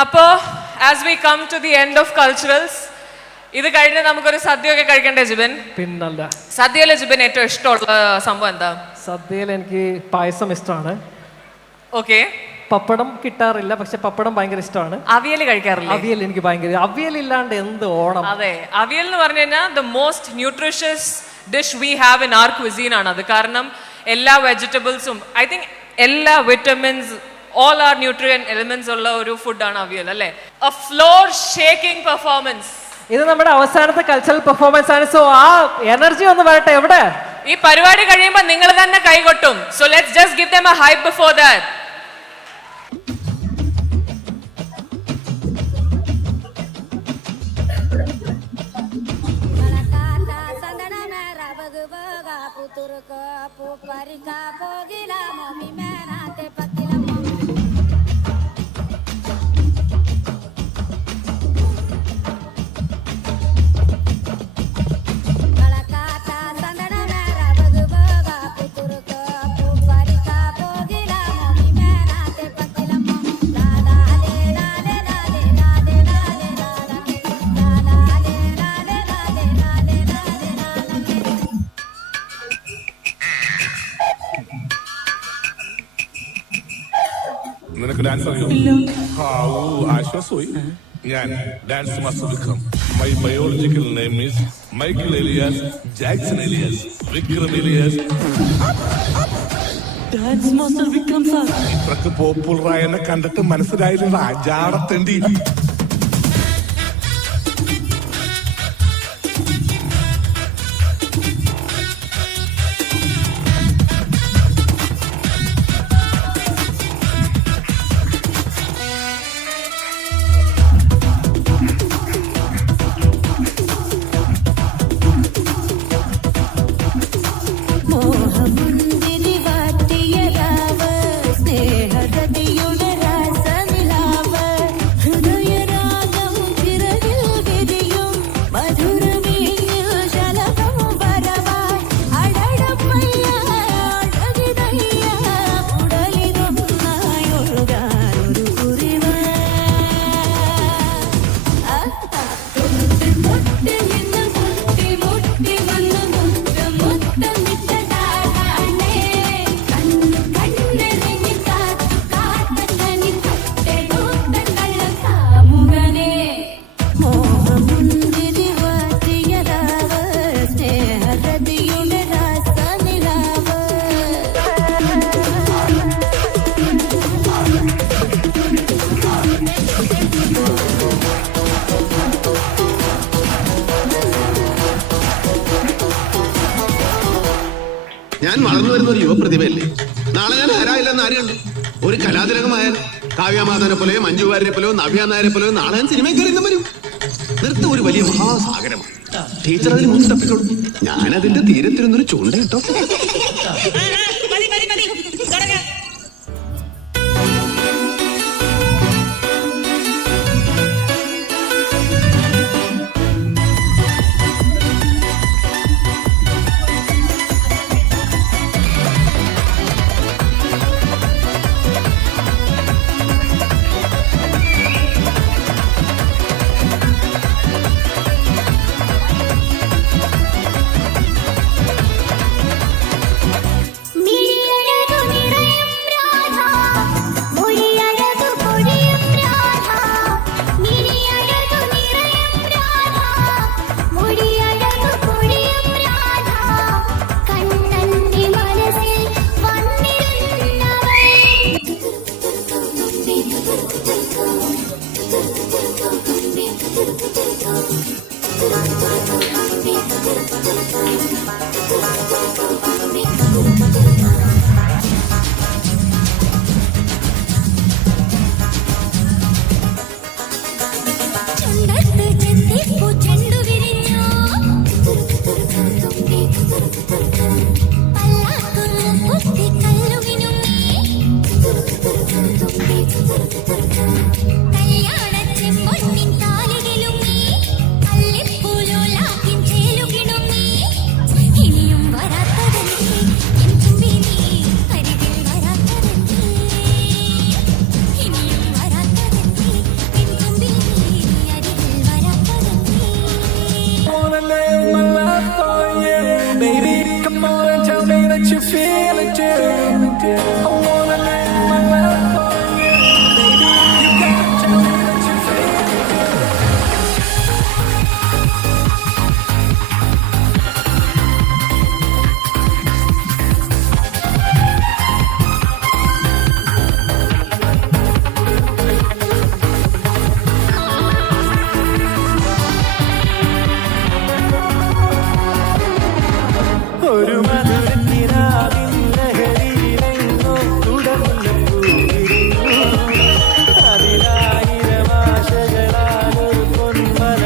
അപ്പോൾ as we come to the end of culturals, ഇത് കഴിഞ്ഞ് നമുക്കൊരു സദ്യയൊക്കെ കഴിക്കണ്ടേ ജിബിൻ? പിന്നല്ല. സദ്യയിലെ ജിബിൻ ഏറ്റവും ഇഷ്ടമുള്ള സംഭവം എന്താ? സദ്യയിൽ എനിക്ക് പായസം ഇഷ്ടമാണ്. ഓക്കെ. പപ്പടം കിട്ടാറില്ല, പക്ഷെ പപ്പടം ഭയങ്കര ഇഷ്ടമാണ്. അവിയൽ കഴിക്കാറില്ല? അവിയൽ എനിക്ക് ഭയങ്കര, അവിയൽ ഇല്ലാണ്ട് എന്ത് ഓണം. അതെ, അവിയൽ എന്ന് പറഞ്ഞു കഴിഞ്ഞാൽ the most nutritious dish we have in our cuisine ആണ് അത്. കാരണം എല്ലാ വെജിറ്റബിൾസും, ഐ തിങ്ക് എല്ലാ vitamins, all our nutrient elements ഉള്ള ഒരു ഫുഡാണ് അവിയൽ, അല്ലേ? A floor shaking performance. ഇത് നമ്മുടെ അവസാനത്തെ കൾച്ചറൽ പെർഫോമൻസ് ആണ്. സോ ആ എനർജി ഒന്ന് വരട്ടെ. എവിടെ ഈ പരിപാടി കഴിയുമ്പോൾ നിങ്ങൾ തന്നെ കൈകൊട്ടും. So let's just give them a hype before that. നിനക്ക് ഡാൻസ് അറിയോ? ആശ്വാസമായി. ഞാൻ dance master Vikram. My biological name is Michael alias Jackson alias Vikram alias. Dance master Vikram sir. ഇത്രക്ക് പോപ്പുലറായ എന്നെ കണ്ടിട്ട് മനസ്സിലായില്ല ജാടത്തേണ്ടി. ഞാൻ വളർന്നു വരുന്ന ഒരു യുവപ്രതിഭയല്ലേ. നാളെ ഞാൻ ആരായില്ലെന്ന് ആര് കണ്ടു? ഒരു കലാതിലകമായാൽ കാവ്യമാധവനെ പോലെയോ മഞ്ജു വാര്യരെ പോലെയോ നവ്യ നായരെ പോലെയോ നാളെ ഞാൻ സിനിമയിൽ കയറി വരും. നൃത്തം ഒരു വലിയ മഹാസാഗരമാണ്. ടീച്ചർ അതിന് മുൻ തപ്പിക്കോളൂ. ഞാൻ അതിന്റെ തീരത്തിരുന്നൊരു ചൂണ്ട കേട്ടോ. feel it too. I wanna lay my love on you, baby. You gotta tell me that you feel it too. ഒരു മധുരക്കിനാവിൻ ലഹരിയിലെങ്ങോ തുടർന്നു അതിലായിരം ആശകളാലൊരു പൊന്മല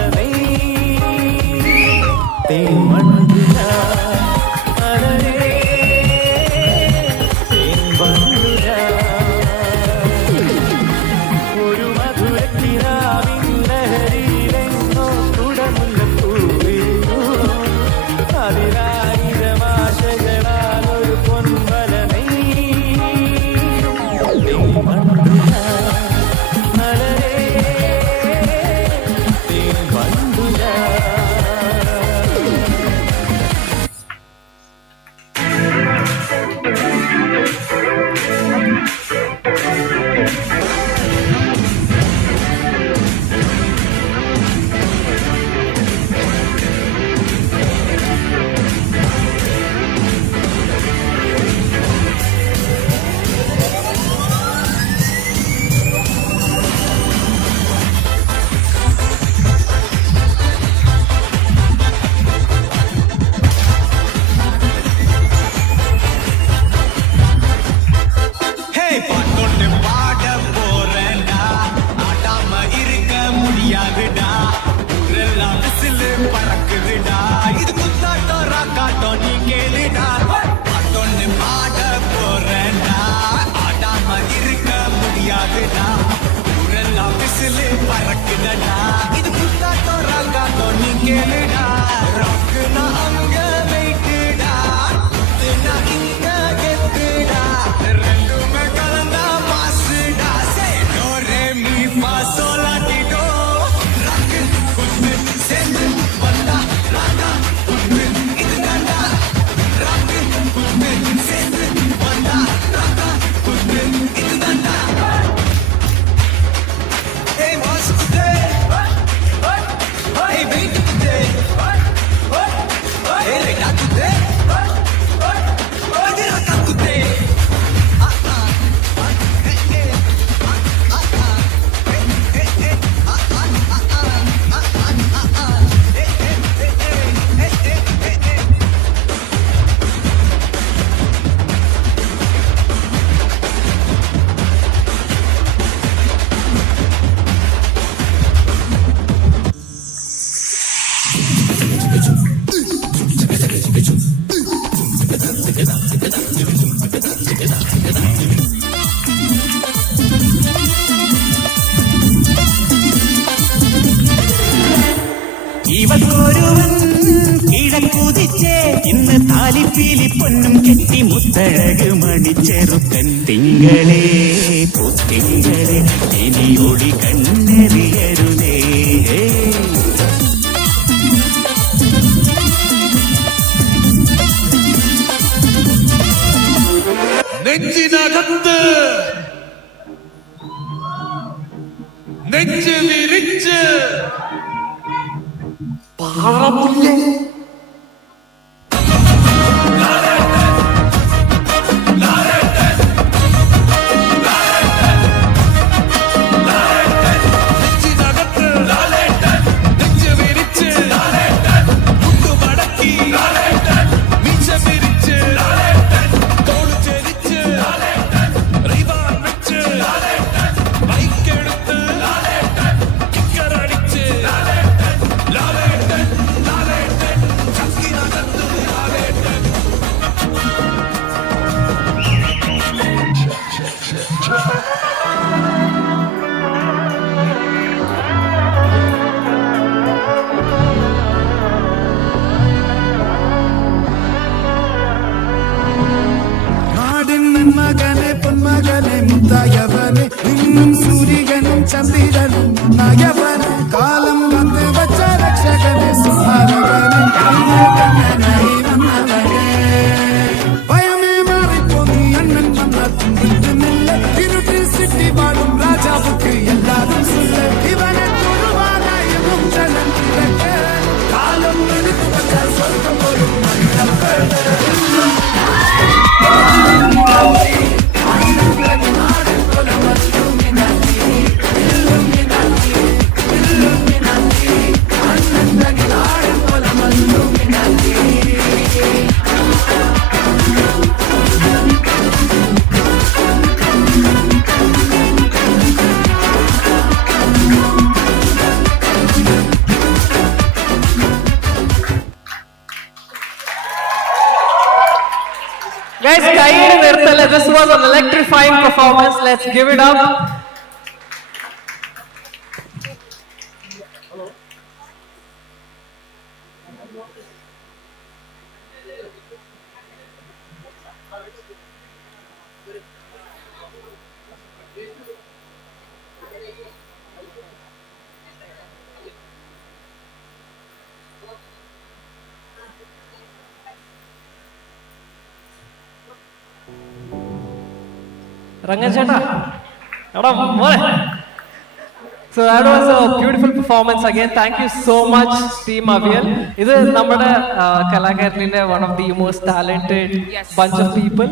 തേൻമണ്ണുര അലരേ തേൻമണ്ണുര ഒരു മധുരക്കിനാവിൻ ലഹരിയിലെങ്ങോ തുടർന്നു പൂവിരിഞ്ഞു അതിലായിരം ആശകളാലൊരു പൊന്മല തേൻമണ്ണുര അലരേ തേൻമണ്ണുര. பாட்டொன்னு பாட போறேன்டா, ஆடாம இருக்க முடியாதுடா, ஊரெல்லாம் விசிலு பறக்குதுடா, இது குத்தாட்டம் ராக்காட்டம் நீ கேளுடா. பாட்டொன்னு பாட போறேன்டா, ஆடாம இருக்க முடியாதுடா, ஊரெல்லாம் விசிலு பறக்குதுடா, இது குத்தாட்டம் ராக்காட்டம் நீ கேளுடா. ராக்குனா அங்க வெயிட்டுடா, குத்துனா இங்க கெத்துடா, ரெண்டுமே கலந்தா மாசுடா. சே டோ ரே மீ ஃபா சோல் லா டி டோ. ராக்கு குத்து சேர்ந்து வந்தா ராகா குத்து இதுதான்டா. ராக்கு குத்து சேர்ந்து வந்தா ராகா குத்து இதுதான்டா. ஏய் மாஸ் குத்து, ஏய் வெயிட் குத்து, ஏய் ரெட்டா குத்து, இது ராகா குத்து. ഇവക്കൊരുവൻ കിഴക്കുതിച്ചേ ഇന്ന് താലിപ്പീലി പൊന്നും കെട്ടി മുത്തഴക് മണിച്ചെറുക്കൻ. തിങ്കളേ പൂത്തിങ്കളെ ഇനിയൊടി കണ്ണെറിയരുതേ. നെഞ്ചിനകത്ത് നെഞ്ച് വിരിച്ച് നെഞ്ചിനകത്ത് നെഞ്ച് വിരിച്ച് മുട്ടുമടക്കി മീശ വിരിച്ച് തോള് ചെരിച്ച് റിബാൻ വെച്ച് ബൈക്കെടുത്ത് കിക്കറടിച്ച് ലാലേട്ടൻ ലാലേട്ടൻ ചക്കിനകത്ത് ലാലേട്ടൻ. നാടിൻ മകനെ പൊന്മകനെ മുത്തായവനെ ഇന്നും സൂര്യനും ചന്ദ്രനും നയവനെ കാലം വന്ന് വച്ച രക്ഷകനെ സുഹാരകനെ കണ്ണനായി വന്നവനെ ഭയമേ guys, കൈയ്യടി നിർത്തല്ലേ. This was an electrifying performance. Let's give it up. Rangan Cheta, so that was a beautiful performance again. Thank you so much, Team Avial. This is one of the most talented bunch of people.